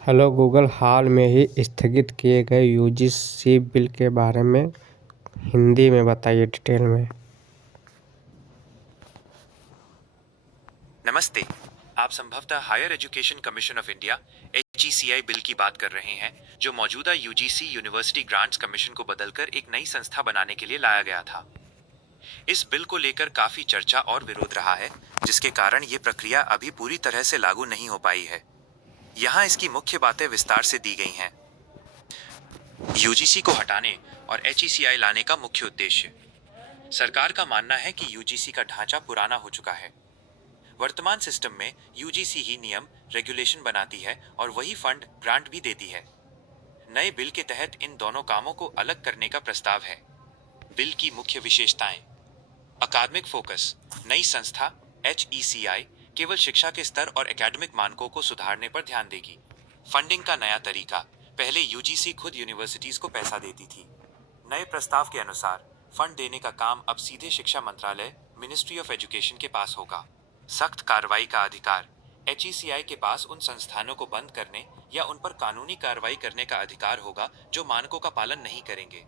Hello Google, हाल में ही स्थगित किए गए यूजीसी बिल के बारे में हिंदी में बताइए डिटेल में। नमस्ते। आप संभवतः higher education commission of India HECI bill की बात कर रहे हैं, जो मौजूदा यूजीसी यूनिवर्सिटी ग्रांट्स कमीशन को बदलकर एक नई संस्था बनाने के लिए लाया गया था। इस बिल को लेकर काफी चर्चा और विरोध रहा है, जिसके कारण ये प्रक्रिया अभी पूरी तरह से लागू नहीं हो पाई है। यहाँ इसकी मुख्य बातें विस्तार से दी गई हैं। यूजीसी को हटाने और HECI लाने का मुख्य उद्देश्य। सरकार का मानना है कि यूजीसी का ढांचा पुराना हो चुका है। वर्तमान सिस्टम में यूजीसी ही नियम रेगुलेशन बनाती है और वही फंड ग्रांट भी देती है। नए बिल के तहत इन दोनों कामों को अलग करने का प्रस्ताव है। बिल की मुख्य विशेषताएं। अकादमिक फोकस। नई संस्था HECI केवल शिक्षा के स्तर और एकेडमिक मानकों को सुधारने पर ध्यान देगी। फंडिंग का नया तरीका। पहले यूजीसी खुद यूनिवर्सिटीज को पैसा देती थी। नए प्रस्ताव के अनुसार फंड देने का काम अब सीधे शिक्षा मंत्रालय मिनिस्ट्री ऑफ एजुकेशन के पास होगा। सख्त कार्रवाई का अधिकार। HECI के पास उन संस्थानों को बंद करने या उन पर कानूनी कार्रवाई करने का अधिकार होगा जो मानकों का पालन नहीं करेंगे।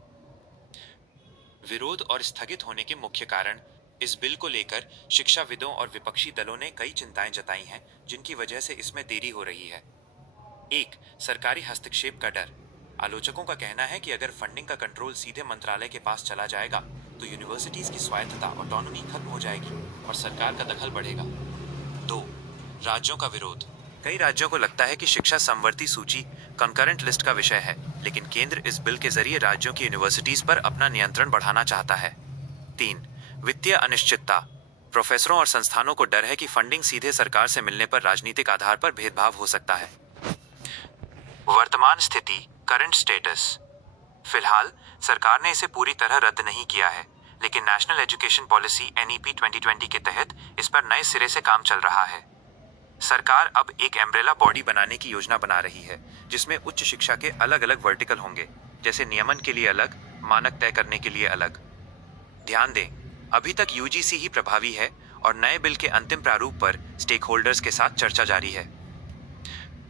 विरोध और स्थगित होने के मुख्य कारण। इस बिल को लेकर शिक्षाविदों और विपक्षी दलों ने कई चिंताएं जताई हैं, जिनकी वजह से इसमें देरी हो रही है। 1. सरकारी हस्तक्षेप का डर। आलोचकों का कहना है कि अगर फंडिंग का कंट्रोल सीधे मंत्रालय के पास चला जाएगा तो यूनिवर्सिटीज की स्वायत्तता ऑटोनॉमी खत्म हो जाएगी और सरकार का दखल बढ़ेगा। 2. राज्यों का विरोध। कई राज्यों को लगता है कि शिक्षा समवर्ती सूची कंकरेंट लिस्ट का विषय है, लेकिन केंद्र इस बिल के जरिए राज्यों की यूनिवर्सिटीज पर अपना नियंत्रण बढ़ाना चाहता है। 3. वित्तीय अनिश्चितता। प्रोफेसरों और संस्थानों को डर है कि फंडिंग सीधे सरकार से मिलने पर राजनीतिक आधार पर भेदभाव हो सकता है। वर्तमान स्थिति करंट स्टेटस। फिलहाल सरकार ने इसे पूरी तरह रद्द नहीं किया है, लेकिन नेशनल एजुकेशन पॉलिसी NEP 2020 के तहत इस पर नए सिरे से काम चल रहा है। सरकार अब एक एम्ब्रेला बॉडी बनाने की योजना बना रही है, जिसमें उच्च शिक्षा के अलग अलग वर्टिकल होंगे, जैसे नियमन के लिए अलग, मानक तय करने के लिए अलग। ध्यान दें, अभी तक यूजीसी ही प्रभावी है और नए बिल के अंतिम प्रारूप पर स्टेक होल्डर्स के साथ चर्चा जारी है।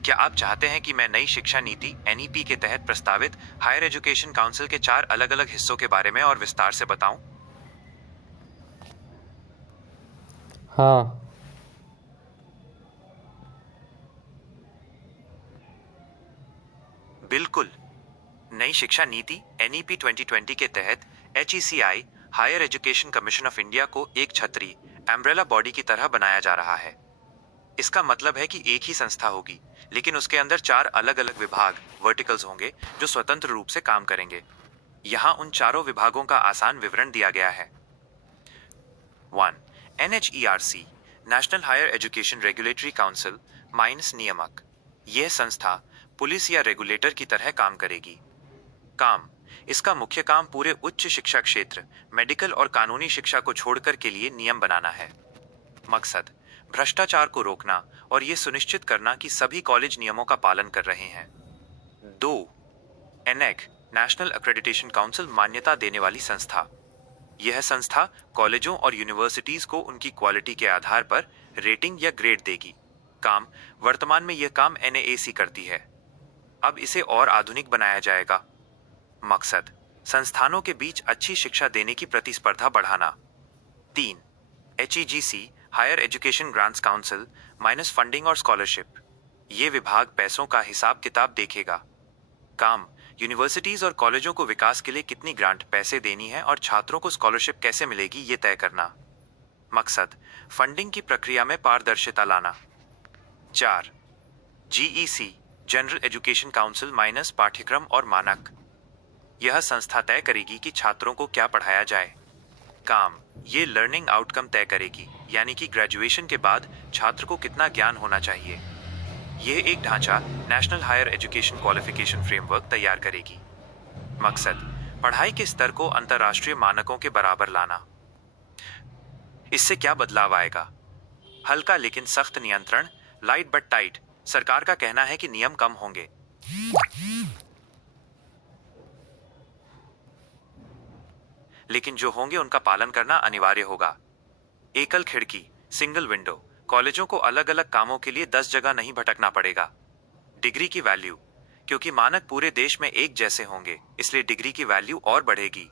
क्या आप चाहते हैं कि मैं नई शिक्षा नीति NEP के तहत प्रस्तावित हायर एजुकेशन काउंसिल के 4 अलग अलग हिस्सों के बारे में और विस्तार से बताऊं? हाँ। बिल्कुल। नई शिक्षा नीति NEP 2020 के तहत HECI higher education commission of India को एक छतरी एम्ब्रेला बॉडी की तरह बनाया जा रहा है। इसका मतलब है कि एक ही संस्था होगी, लेकिन उसके अंदर 4 अलग अलग विभाग वर्टिकल्स होंगे जो स्वतंत्र रूप से काम करेंगे। यहाँ उन चारों विभागों का आसान विवरण दिया गया है। 1. NHERC national higher education regulatory council minus नियामक। यह संस्था पुलिस या रेगुलेटर की तरह काम करेगी। काम। इसका मुख्य काम पूरे उच्च शिक्षा क्षेत्र, मेडिकल और कानूनी शिक्षा को छोड़कर के लिए नियम बनाना है। मकसद। भ्रष्टाचार को रोकना और ये सुनिश्चित करना कि सभी कॉलेज नियमों का पालन कर रहे हैं। 2. NAC नेशनल एक्रेडिटेशन काउंसिल मान्यता देने वाली संस्था। यह संस्था कॉलेजों और यूनिवर्सिटीज को उनकी क्वालिटी के आधार पर रेटिंग या ग्रेड देगी। काम। वर्तमान में यह काम NAAC करती है, अब इसे और आधुनिक बनाया जाएगा। मकसद। संस्थानों के बीच अच्छी शिक्षा देने की प्रतिस्पर्धा बढ़ाना। 3. HEGC higher education grants council minus funding और स्कॉलरशिप। ये विभाग पैसों का हिसाब किताब देखेगा। काम। यूनिवर्सिटीज और कॉलेजों को विकास के लिए कितनी ग्रांट पैसे देनी है और छात्रों को स्कॉलरशिप कैसे मिलेगी ये तय करना। मकसद। फंडिंग की प्रक्रिया में पारदर्शिता लाना। 4. GEC general education council minus पाठ्यक्रम और मानक। यह संस्था तय करेगी कि छात्रों को क्या पढ़ाया जाए। काम। ये लर्निंग आउटकम तय करेगी, यानी कि ग्रेजुएशन के बाद छात्र को कितना ज्ञान होना चाहिए। यह एक ढांचा national higher education qualification framework तैयार करेगी। मकसद। पढ़ाई के स्तर को अंतर्राष्ट्रीय मानकों के बराबर लाना। इससे क्या बदलाव आएगा? हल्का लेकिन सख्त नियंत्रण, लाइट बट टाइट। सरकार का कहना है कि नियम कम होंगे, लेकिन जो होंगे उनका पालन करना अनिवार्य होगा। एकल खिड़की सिंगल विंडो। कॉलेजों को अलग अलग कामों के लिए 10 जगह नहीं भटकना पड़ेगा। डिग्री की वैल्यू, क्योंकि मानक पूरे देश में एक जैसे होंगे इसलिए डिग्री की वैल्यू और बढ़ेगी।